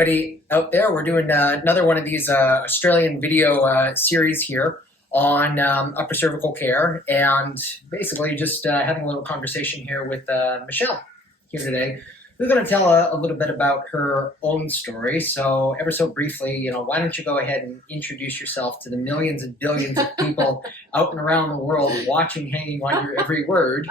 everybody out there. We're doing another one of these Australian video series here on upper cervical care, and basically just having a little conversation here with Michele here today, who's going to tell a little bit about her own story. So ever so briefly, why don't you go ahead and introduce yourself to the millions and billions of people out and around the world watching, hanging on your every word,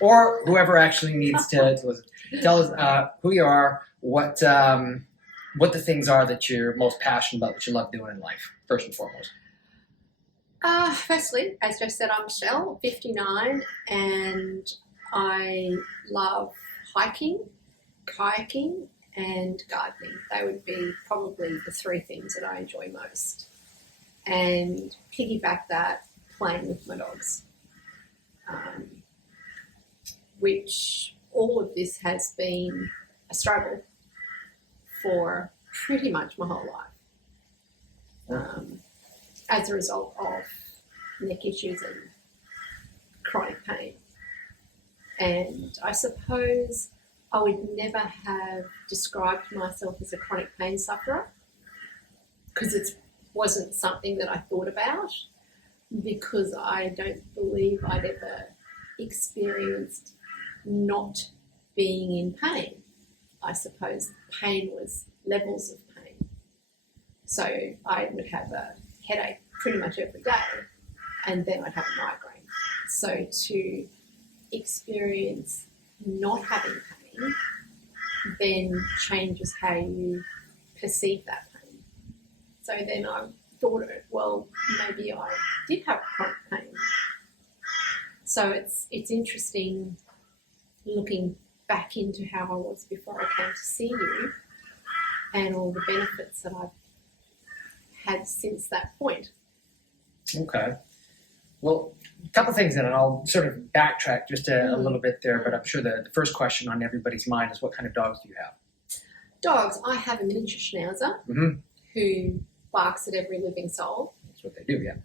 or whoever actually needs to listen. Tell us who you are, what the things are that you're most passionate about, that you love doing in life, first and foremost. Firstly, as Jeff said, I'm Michele, 59, and I love hiking, kayaking, and gardening. They would be probably the three things that I enjoy most. And piggyback that, playing with my dogs, which all of this has been a struggle for pretty much my whole life, as a result of neck issues and chronic pain. And I suppose I would never have described myself as a chronic pain sufferer, because it wasn't something that I thought about, because I don't believe I'd ever experienced not being in pain. I suppose pain was levels of pain. So I would have a headache pretty much every day, and then I'd have a migraine. So to experience not having pain then changes how you perceive that pain. So then I thought, well, maybe I did have chronic pain. So it's interesting looking back into how I was before I came to see you, and all the benefits that I've had since that point. Okay. Well, a couple things in it. I'll sort of backtrack just a little bit there, but I'm sure the first question on everybody's mind is, what kind of dogs do you have? Dogs. I have a miniature schnauzer who barks at every living soul. That's what they do, yeah.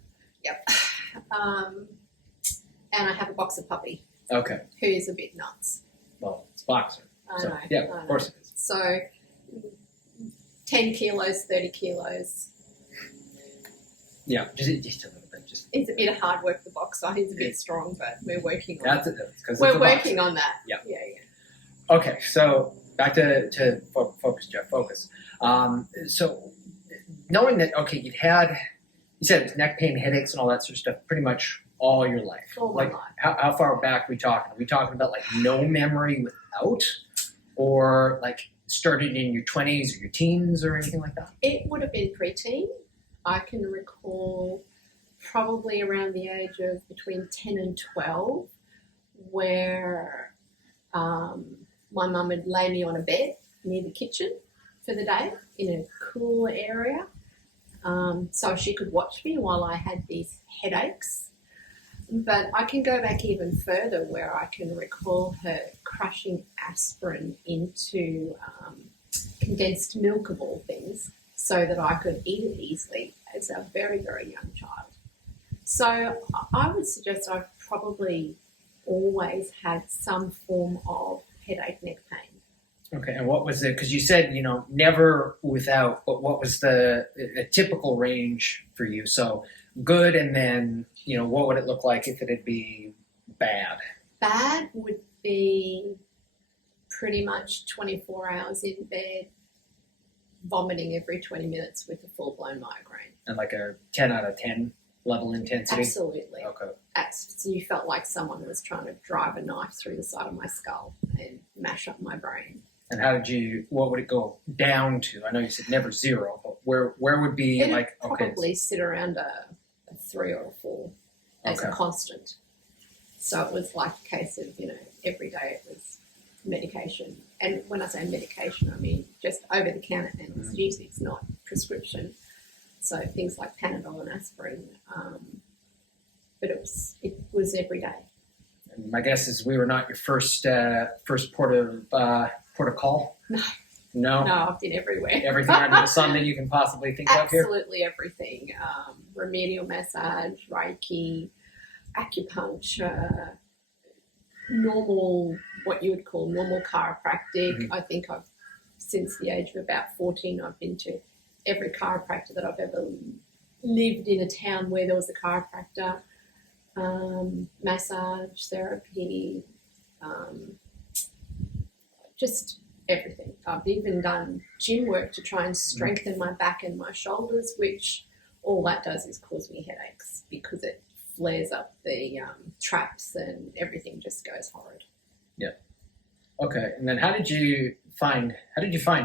Yep. And I have a boxer puppy. Okay. Who's a bit nuts. Well, it's boxer. I know. Yeah, of course it is. So 10 kilos, 30 kilos. Yeah, just a little bit. It's a bit of hard work, the boxer. He's a bit strong, but we're working on that. We're working on that. Yeah. Yeah. Okay, so back to focus, Jeff, focus. So knowing that, okay, you said it's neck pain, headaches, and all that sort of stuff pretty much all your life. All my life. How far back are we talking? Are we talking about like no memory without, or like started in your 20s or your teens or anything like that? It would have been preteen. I can recall probably around the age of between 10 and 12, where my mum would lay me on a bed near the kitchen for the day in a cool area, so she could watch me while I had these headaches. But I can go back even further, where I can recall her crushing aspirin into condensed milk of all things, so that I could eat it easily as a very, very young child. So I would suggest I've probably always had some form of headache, neck pain. Okay, and what was it? Because you said, never without, but what was a typical range for you? So good, and then, what would it look like if it'd be bad? Bad would be pretty much 24 hours in bed, vomiting every 20 minutes with a full-blown migraine. And like a 10 out of 10 level intensity? Absolutely. Okay. So you felt like someone was trying to drive a knife through the side of my skull and mash up my brain. And what would it go down to? I know you said never zero, but where would be It'd probably sit around a 3 or a 4 as a constant. So it was like a case of, every day it was medication. And when I say medication, I mean just over-the-counter analgesics, not prescription. So things like Panadol and aspirin. But it was every day. And my guess is we were not your first port of call? No? No, I've been everywhere. Everything under the sun that you can possibly think of here? Absolutely everything. Remedial massage, Reiki, acupuncture, normal, what you would call normal chiropractic. I think I've since the age of about 14. I've been to every chiropractor that I've ever lived in a town where there was a chiropractor. Massage, therapy, just everything. I've even done gym work to try and strengthen my back and my shoulders, which all that does is cause me headaches because it flares up the traps and everything just goes horrid. Yeah. Okay. And then how did you find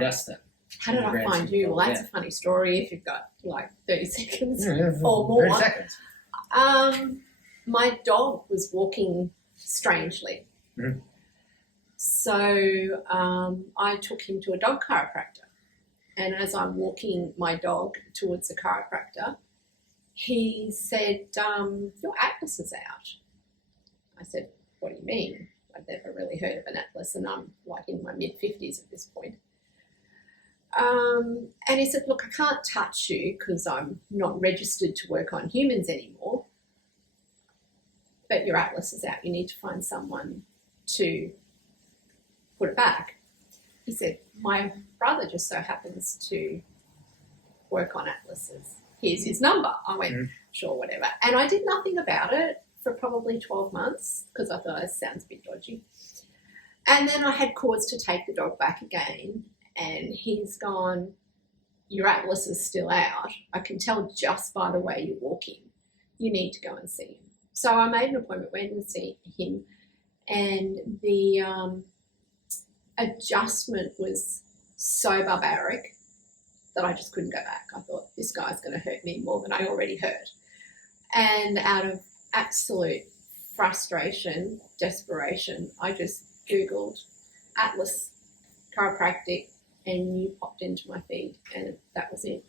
us then? How did I find you? Well, that's a funny story if you've got like 30 seconds Yeah, or more. 30 seconds. My dog was walking strangely. Mm-hmm. So I took him to a dog chiropractor. And as I'm walking my dog towards the chiropractor, he said, your atlas is out. I said, what do you mean? I've never really heard of an atlas, and I'm like in my mid-50s at this point. And he said, look, I can't touch you because I'm not registered to work on humans anymore, but your atlas is out. You need to find someone to put it back. He said, my brother just so happens to work on atlases. Here's his number. I went, sure, whatever. And I did nothing about it for probably 12 months because I thought, this sounds a bit dodgy. And then I had cause to take the dog back again, and he's gone, your atlas is still out. I can tell just by the way you're walking. You need to go and see him. So I made an appointment, went and see him, and the adjustment was so barbaric that I just couldn't go back. I thought, this guy's going to hurt me more than I already hurt. And out of absolute frustration, desperation, I just Googled Atlas Chiropractic, and you popped into my feed, and that was it.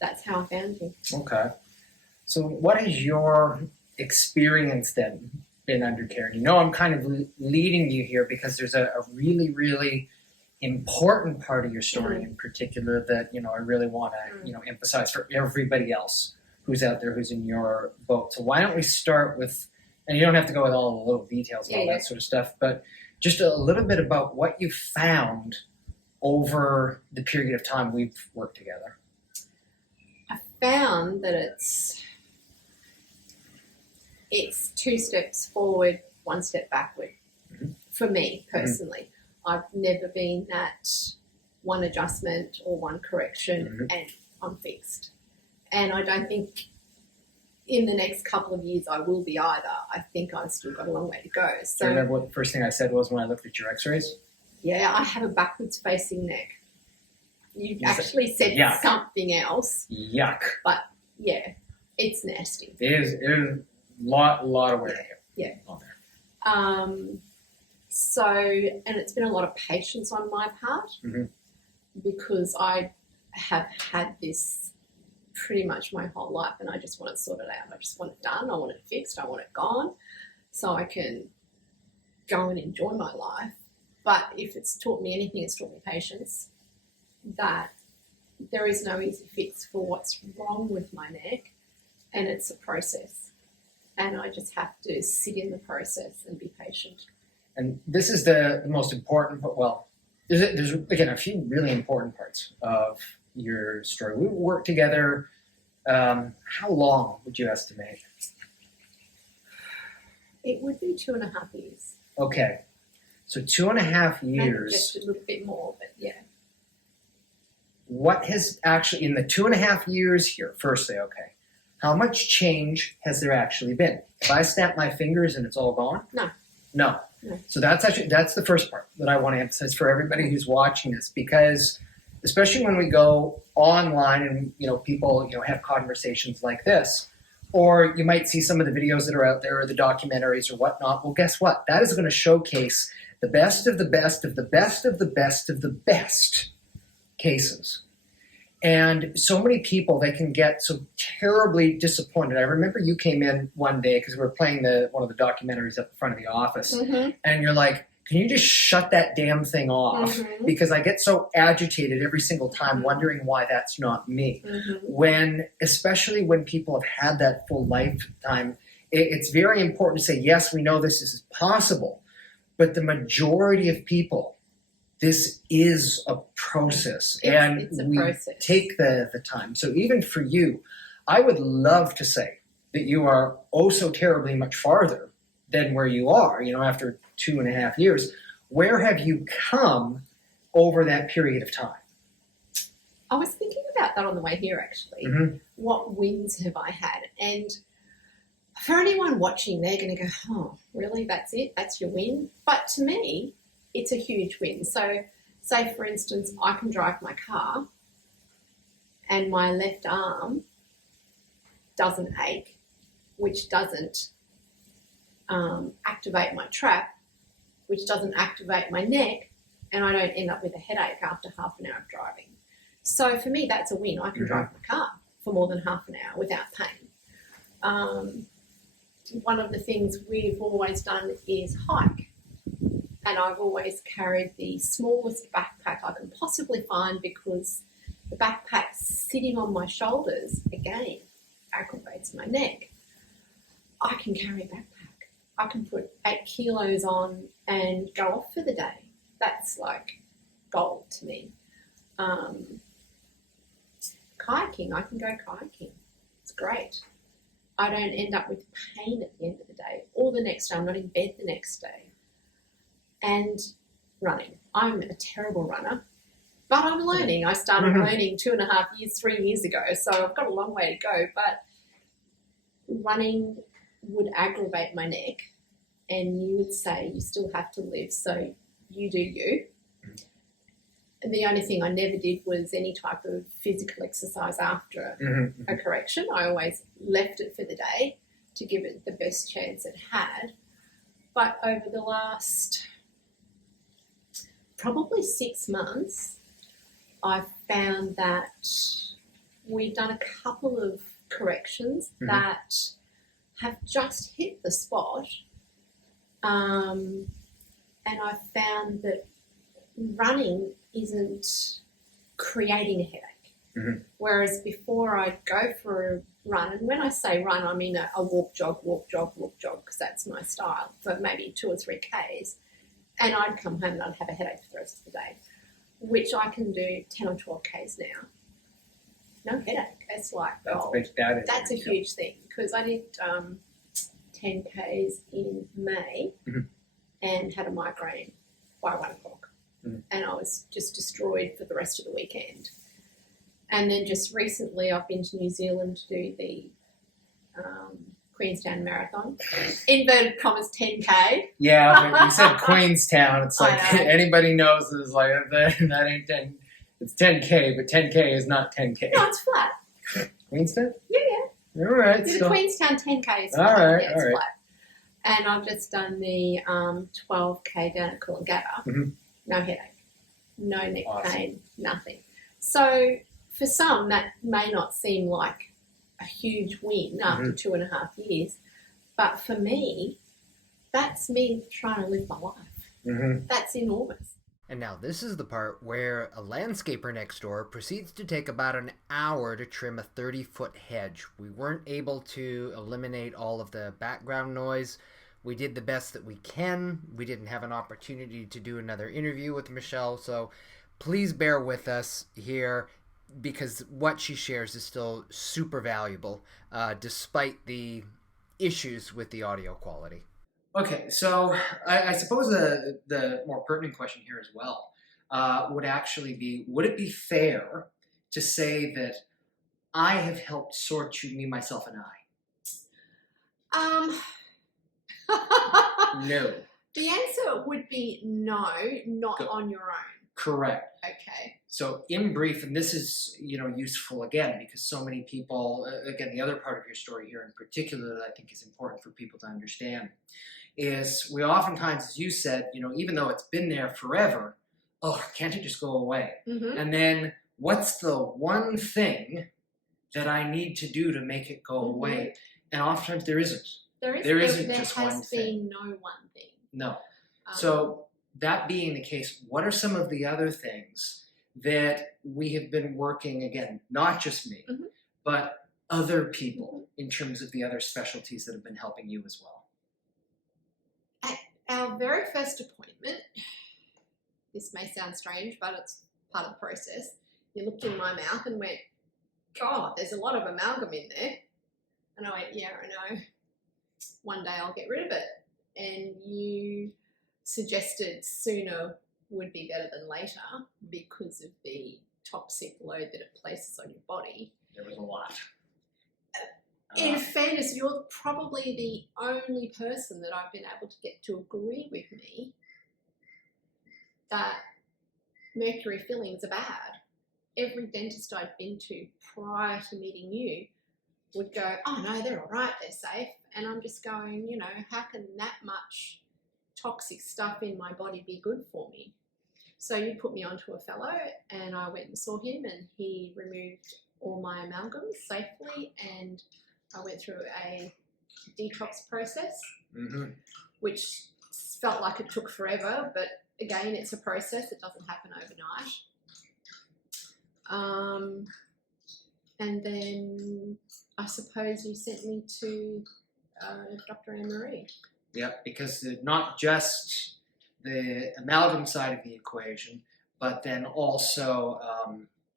That's how I found you. Okay. So what has your experience then been under care? You know, I'm kind of leading you here because there's a really, really important part of your story in particular that, you know, I really want to, you know, emphasize for everybody else who's out there who's in your boat. So why don't we start with, and you don't have to go with all the little details and all that sort of stuff, but just a little bit about what you found over the period of time we've worked together. I found that it's 2 steps forward, 1 step backward for me personally. I've never been that one adjustment or one correction and I'm fixed. And I don't think in the next couple of years I will be either. I think I've still got a long way to go. So do you remember what the first thing I said was when I looked at your x-rays? Yeah, I have a backwards facing neck. You actually said something else. Yuck. But yeah, it's nasty. It is a lot of wear here. On there. So, and it's been a lot of patience on my part because I have had this pretty much my whole life and I just want it sorted out. I just want it done. I want it fixed. I want it gone so I can go and enjoy my life. But if it's taught me anything, it's taught me patience, that there is no easy fix for what's wrong with my neck, and it's a process. And I just have to sit in the process and be patient. And this is the most important, well, there's again, a few really important parts of your story. We worked together, how long would you estimate? It would be 2.5 years. Okay. So 2.5 years. Maybe just a little bit more, but yeah. What has actually, in the 2.5 years here, firstly, okay, how much change has there actually been? If I snap my fingers and it's all gone? No. So that's the first part that I want to emphasize for everybody who's watching this, because especially when we go online and, you know, people, you know, have conversations like this, or you might see some of the videos that are out there or the documentaries or whatnot. Well, guess what? That is going to showcase the best of the best of the best of the best of the best cases. And so many people, they can get so terribly disappointed. I remember you came in one day because we were playing one of the documentaries at the front of the office, and you're like, can you just shut that damn thing off? Because I get so agitated every single time wondering why that's not me. Especially when people have had that full lifetime, it's very important to say, yes, we know this is possible, but the majority of people this is a process, It's a we process. take the time. So even for you, I would love to say that you are oh so terribly much farther than where you are, after 2.5 years. Where have you come over that period of time? I was thinking about that on the way here, actually. Mm-hmm. What wins have I had? And for anyone watching, they're going to go, oh, really? That's it? That's your win? But to me, it's a huge win. So, say, for instance, I can drive my car and my left arm doesn't ache, which doesn't activate my trap, which doesn't activate my neck, and I don't end up with a headache after half an hour of driving. So for me, that's a win. I can drive my car for more than half an hour without pain. One of the things we've always done is hike. And I've always carried the smallest backpack I can possibly find, because the backpack sitting on my shoulders, again, aggravates my neck. I can carry a backpack. I can put 8 kilos on and go off for the day. That's like gold to me. Kayaking, I can go kayaking. It's great. I don't end up with pain at the end of the day or the next day. I'm not in bed the next day. And running. I'm a terrible runner, but I'm learning. I started learning 2.5 years, 3 years ago, so I've got a long way to go. But running would aggravate my neck, and you would say you still have to live, so you do you. And the only thing I never did was any type of physical exercise after a correction. I always left it for the day to give it the best chance it had. But over the last probably 6 months, I've found that we've done a couple of corrections that have just hit the spot. And I've found that running isn't creating a headache. Whereas before I'd go for a run, and when I say run, I mean a walk, jog, because that's my style, for maybe 2 or 3 Ks. And I'd come home and I'd have a headache for the rest of the day, which I can do 10 or 12 Ks now. No headache. It's like, that's a huge thing, because I did 10 Ks in May and had a migraine by 1 o'clock. And I was just destroyed for the rest of the weekend. And then just recently I've been to New Zealand to do the Queenstown Marathon. Inverted commas 10K. Yeah, but you said Queenstown. It's like anybody knows it's like that ain't 10. It's 10K, but 10K is not 10K. No, it's flat. Queenstown? Yeah. All right. The Queenstown 10K is flat. All right. Yeah, it's flat. And I've just done the 12K down at Coolangatta. No headache, no neck pain, nothing. So for some, that may not seem like a huge win after 2.5 years, but for me, that's me trying to live my life. That's enormous. And now this is the part where a landscaper next door proceeds to take about an hour to trim a 30-foot hedge. We weren't able to eliminate all of the background noise. We did the best that we can. We didn't have an opportunity to do another interview with Michele, so please bear with us here, because what she shares is still super valuable, despite the issues with the audio quality. Okay, so I suppose the more pertinent question here as well would actually be, would it be fair to say that I have helped sort you, me, myself, and I? No. The answer would be no, not Good. On your own. Correct. Okay. So in brief, and this is useful again, because so many people, again, the other part of your story here in particular that I think is important for people to understand is we oftentimes, as you said, even though it's been there forever, can't it just go away? And then what's the one thing that I need to do to make it go away? And oftentimes there isn't. There isn't just one thing. There has been no one thing. No. So that being the case, what are some of the other things that we have been working, again, not just me, but other people in terms of the other specialties that have been helping you as well? At our very first appointment, this may sound strange, but it's part of the process. You looked in my mouth and went, God, there's a lot of amalgam in there. And I went, yeah, I know. One day I'll get rid of it. And you suggested sooner would be better than later because of the toxic load that it places on your body. There was a lot. In fairness, you're probably the only person that I've been able to get to agree with me that mercury fillings are bad. Every dentist I'd been to prior to meeting you would go, oh no, they're all right, they're safe. And I'm just going, you know, how can that much toxic stuff in my body be good for me? So you put me onto a fellow and I went and saw him and he removed all my amalgams safely, and I went through a detox process, which felt like it took forever, but again, it's a process. It doesn't happen overnight. And then I suppose you sent me to Dr. Anne-Marie. Yep, because not just the amalgam side of the equation, but then also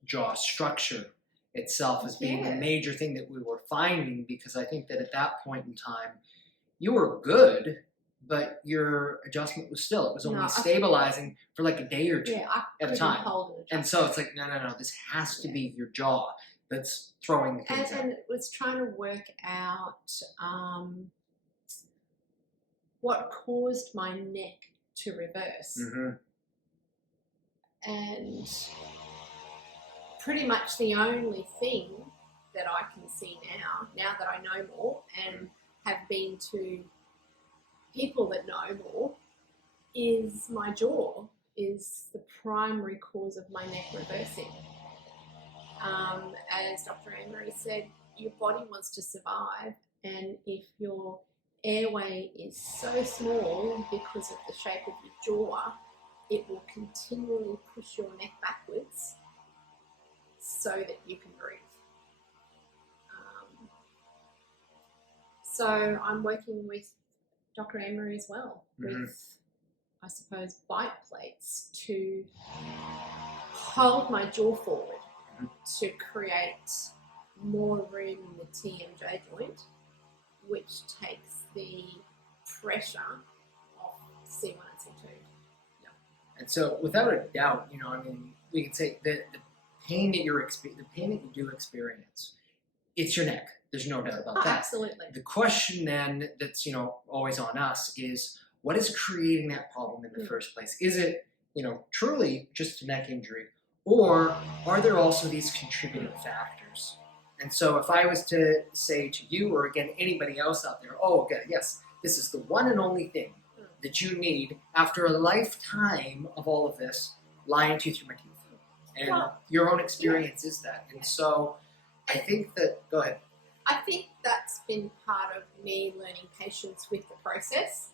jaw structure itself as being a major thing that we were finding, because I think that at that point in time, you were good, but your adjustment was still, it was only stabilizing for like a day or two at a time. And so it's like, no, this has to be your jaw that's throwing the things out. And it was trying to work out what caused my neck to reverse. And pretty much the only thing that I can see now that I know more and have been to people that know more, is my jaw is the primary cause of my neck reversing. As Dr. Anne-Marie said, your body wants to survive, and if your airway is so small because of the shape of your jaw, it will continually push your neck backwards so that you can breathe. So I'm working with Dr. Anne-Marie as well, with, I suppose, bite plates to hold my jaw forward to create more room in the TMJ joint, which takes the pressure off C1 and C2. And so, without a doubt, you know, I mean, we can say that the pain that the pain that you do experience, it's your neck. There's no doubt about that. Absolutely. The question then that's, you know, always on us is, what is creating that problem in the first place? Is it, you know, truly just a neck injury, or are there also these contributing factors? And so if I was to say to you, or again, anybody else out there, oh, okay, yes, this is the one and only thing that you need after a lifetime of all of this, lying to you through my teeth. And your own experience is that. And so I think that, go ahead. I think that's been part of me learning patience with the process,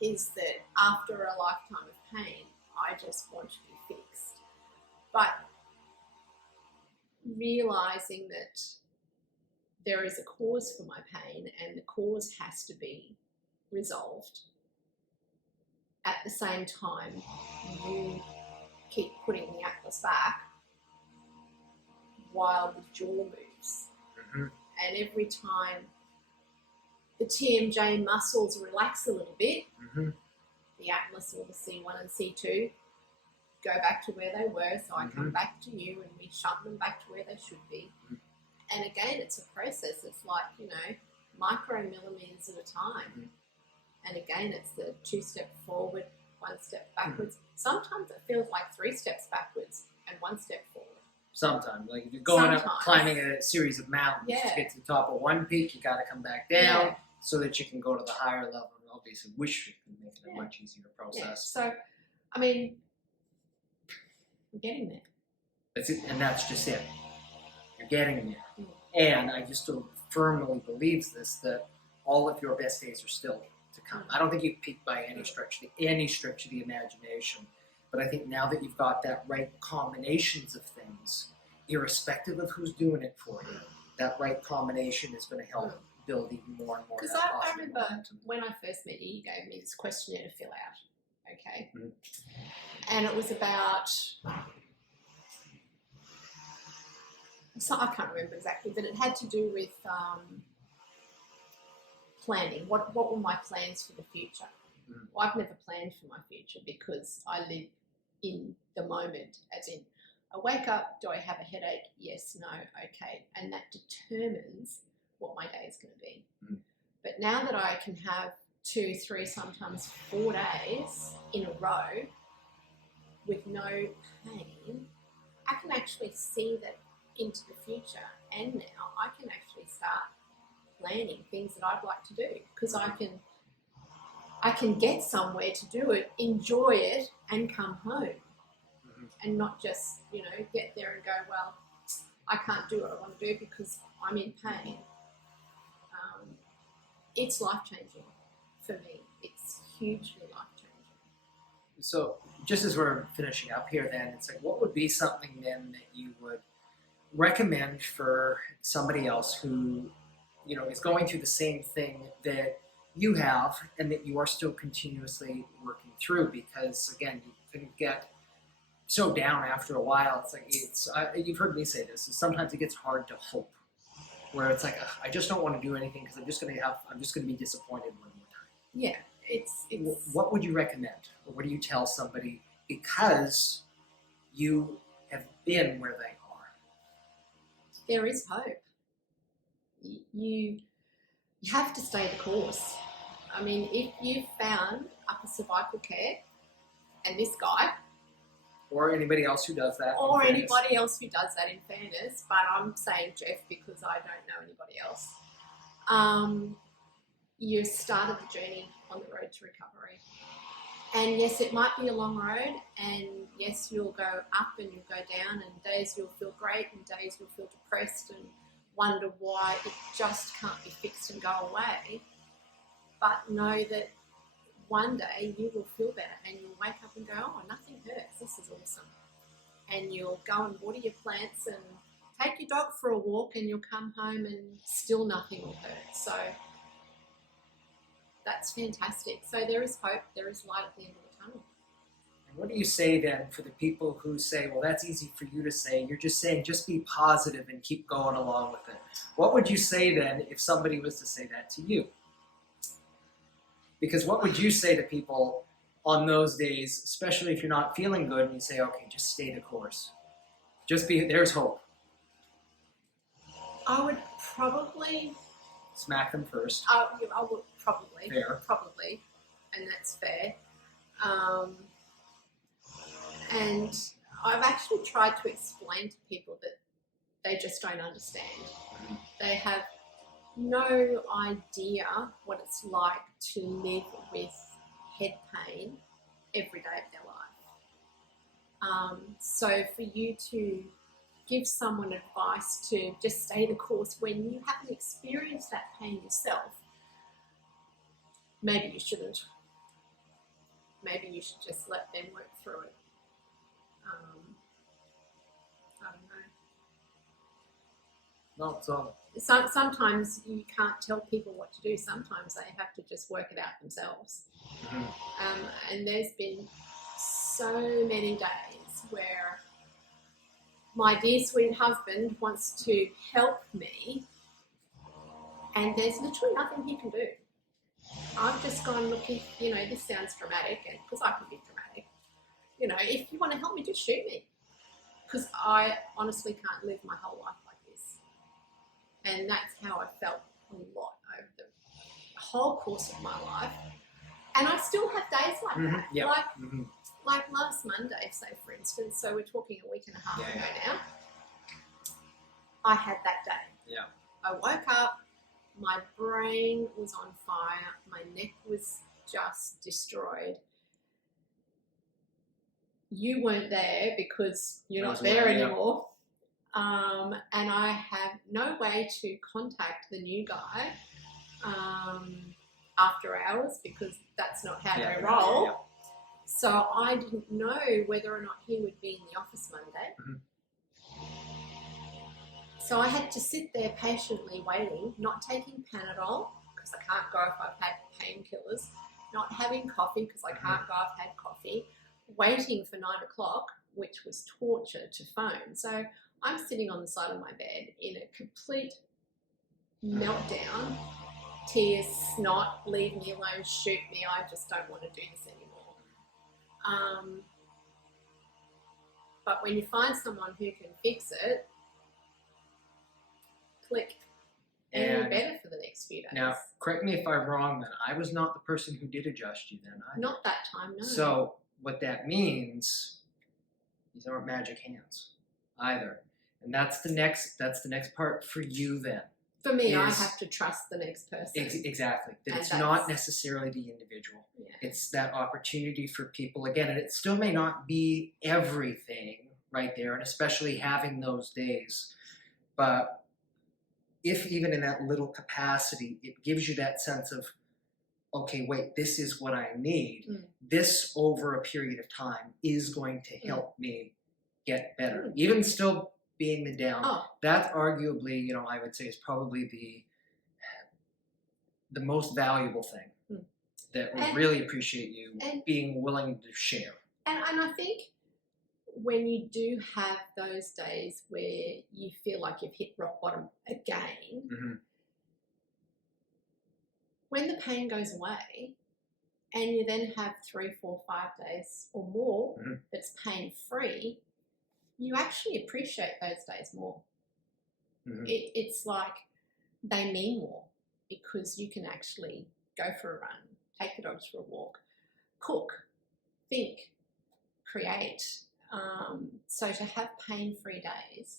is that after a lifetime of pain, I just want to be fixed. But realizing that there is a cause for my pain and the cause has to be resolved. At the same time, you keep putting the atlas back while the jaw moves. And every time the TMJ muscles relax a little bit, the atlas or the C1 and C2 go back to where they were, so I come back to you and we shut them back to where they should be. And again, it's a process. It's like, you know, micromillimeters at a time. And again, it's the 2 step forward, 1 step backwards. Sometimes it feels like 3 steps backwards and 1 step forward. Sometimes, like if you're going up, climbing a series of mountains to get to the top of one peak, you got to come back down so that you can go to the higher level. And obviously, wish you could make it a much easier process. So, I mean, we're getting there. That's it, and that's just it. You're getting there. And I just firmly believe this, that all of your best days are still to come. I don't think you've peaked by any stretch of the imagination. But I think now that you've got that right combinations of things, irrespective of who's doing it for you, that right combination is going to help build even more and more. Because I remember when I first met you, you gave me this questionnaire to fill out, okay? And it was about, so I can't remember exactly, but it had to do with planning. What were my plans for the future? Well, I've never planned for my future because I live in the moment, as in I wake up, do I have a headache? Yes, no, okay. And that determines what my day is going to be. But now that I can have 2, 3, sometimes 4 days in a row with no pain, I can actually see that into the future, and now I can actually start planning things that I'd like to do, because I can get somewhere to do it, enjoy it, and come home, and not just, you know, get there and go, well, I can't do what I want to do because I'm in pain. It's life-changing for me. It's hugely life-changing. So just as we're finishing up here then, it's like, what would be something then that you would recommend for somebody else who, you know, is going through the same thing that you have and that you are still continuously working through? Because again, you can get so down after a while. It's like, you've heard me say this, is sometimes it gets hard to hope, where it's like, I just don't want to do anything because I'm just going to be disappointed one more time. Yeah, it's What would you recommend, or what do you tell somebody, because you have been where they are? there is hope. You have to stay the course. I mean, if you found upper cervical care, and this guy, Or anybody else who does that. or anybody else who does that, in fairness, but I'm saying Jeff because I don't know anybody else. You started the journey on the road to recovery. And yes, it might be a long road, and yes, you'll go up and you'll go down, and days you'll feel great and days you'll feel depressed and wonder why it just can't be fixed and go away. But know that one day you will feel better and you'll wake up and go, oh, nothing hurts, this is awesome. And you'll go and water your plants and take your dog for a walk, and you'll come home and still nothing will hurt. So that's fantastic. So there is hope, there is light at the end of the tunnel. And what do you say then for the people who say, well, that's easy for you to say, you're just saying just be positive and keep going along with it? What would you say then if somebody was to say that to you? Because what would you say to people on those days, especially if you're not feeling good, and you say, okay, just stay the course. There's hope. I would probably... Smack them first. I would probably. Fair. Probably, and that's fair. And I've actually tried to explain to people that they just don't understand. They have no idea what it's like to live with head pain every day of their life. So for you to give someone advice to just stay the course when you haven't experienced that pain yourself, maybe you shouldn't. Maybe you should just let them work through it. I don't know. No, so Sometimes you can't tell people what to do. Sometimes they have to just work it out themselves. And there's been so many days where my dear sweet husband wants to help me, and there's literally nothing he can do. I've just gone, look, this sounds dramatic, and because I can be dramatic, if you want to help me, just shoot me, because I honestly can't live my whole life like this. And that's how I felt a lot over the whole course of my life. And I still have days like that. Yep. Like last Monday, say for instance, so we're talking a week and a half ago now, I had that day. Yeah. I woke up, my brain was on fire, my neck was just destroyed. You weren't there because you're not there anymore. And I have no way to contact the new guy after hours, because that's not how they roll. Yeah. So I didn't know whether or not he would be in the office Monday. So I had to sit there patiently waiting, not taking Panadol, because I can't go if I've had painkillers, not having coffee, because I can't go if I've had coffee, waiting for 9 o'clock, which was torture to phone. So I'm sitting on the side of my bed in a complete meltdown, tears, snot, leave me alone, shoot me, I just don't want to do this anymore. But when you find someone who can fix it, click, and you're better for the next few days. Now, correct me if I'm wrong then, I was not the person who did adjust you then either. Not that time, no. So what that means, these aren't magic hands either. And that's the next part for you then. For me, I have to trust the next person. Exactly. That And it's not necessarily the individual. Yeah. It's that opportunity for people, again, and it still may not be everything right there, and especially having those days. But if even in that little capacity, it gives you that sense of, okay, wait, this is what I need. This over a period of time is going to help me get better. Even still being the down, that arguably, you know, I would say is probably the most valuable thing that we really appreciate you being willing to share. And I think when you do have those days where you feel like you've hit rock bottom again, when the pain goes away and you then have 3, 4, 5 days or more that's pain-free, you actually appreciate those days more. It's like they mean more because you can actually go for a run, take the dogs for a walk, cook, think, create. So to have pain-free days,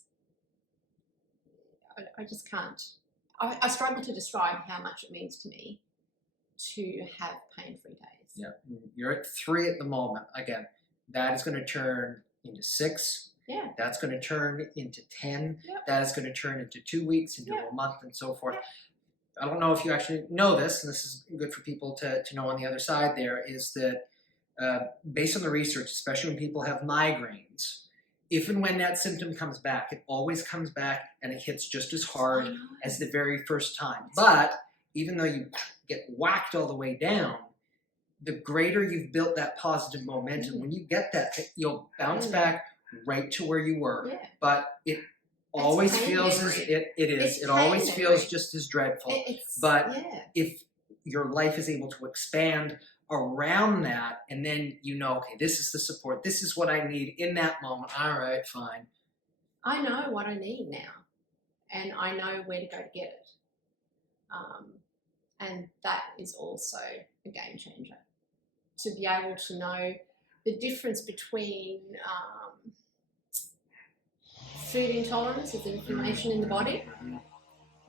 I just can't. I struggle to describe how much it means to me to have pain-free days. Yeah, you're at 3 at the moment. Again, that is going to turn into 6. Yeah. That's going to turn into 10. Yep. That is going to turn into 2 weeks, into Yep. a month, and so forth. Yep. I don't know if you actually know this, and this is good for people to know on the other side there, is that based on the research, especially when people have migraines, if and when that symptom comes back, it always comes back and it hits just as hard as the very first time. But even though you get whacked all the way down, the greater you've built that positive momentum, when you get that, you'll bounce back right to where you were. Yeah. But it always feels as it always feels just as dreadful. But if your life is able to expand around that, and then you know, okay, this is the support, this is what I need in that moment. All right, fine. I know what I need now, and I know where to go to get it. And that is also a game changer. To be able to know the difference between food intolerance is inflammation in the body,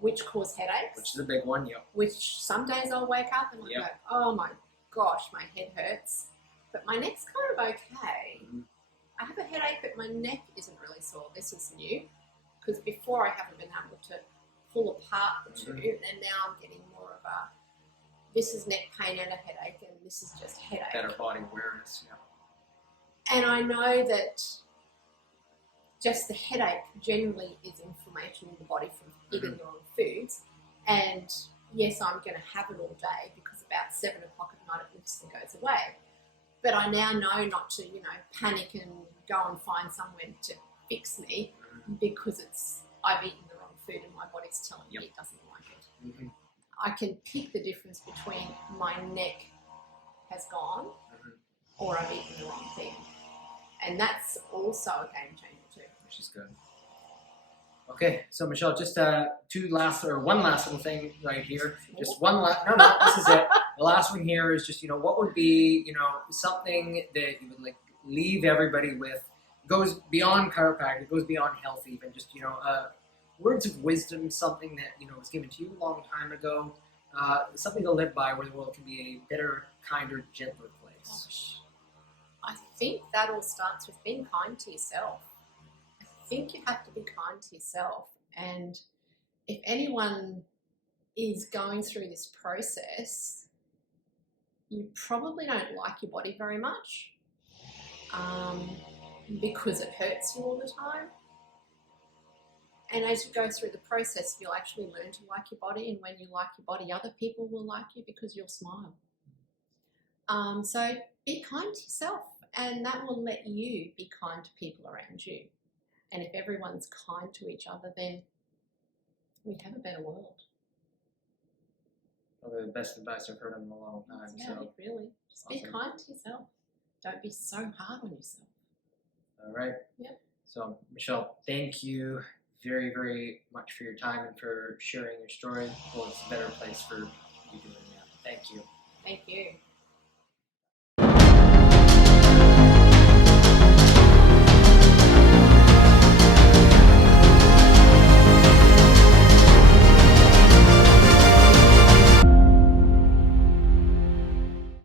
which cause headaches. Which is a big one, Which some days I'll wake up and I'll go, oh my gosh, my head hurts. But my neck's kind of okay. I have a headache, but my neck isn't really sore. This is new. Because before I haven't been able to pull apart the two, and now I'm getting more of a, this is neck pain and a headache, and this is just headache. better body awareness. And I know that just the headache generally is inflammation in the body from eating the wrong foods. And yes, I'm going to have it all day because about 7 o'clock at night it lifts and goes away. But I now know not to, panic and go and find somewhere to fix me because I've eaten the wrong food and my body's telling me it doesn't like it. I can pick the difference between my neck has gone or I've eaten the wrong thing. And that's also a game changer too. Which is good. Okay, so Michele, just one last little thing right here. Just one last, no, this is it. The last one here is just, what would be, something that you would leave everybody with. It goes beyond chiropractic, it goes beyond health even, just, words of wisdom, something that, was given to you a long time ago, something to live by where the world can be a better, kinder, gentler place. Gosh. I think that all starts with being kind to yourself. I think you have to be kind to yourself. And if anyone is going through this process, you probably don't like your body very much because it hurts you all the time. And as you go through the process, you'll actually learn to like your body. And when you like your body, other people will like you because you'll smile. So be kind to yourself And that will let you be kind to people around you. And if everyone's kind to each other, then we have a better world. Probably the best advice I've heard in a long time. That's about it, really. Just be Awesome. kind to yourself. Don't be so hard on yourself. All right. Yep. So, Michele, thank you very, very much for your time and for sharing your story. Well, it's a better place for you doing that. Thank you. Thank you.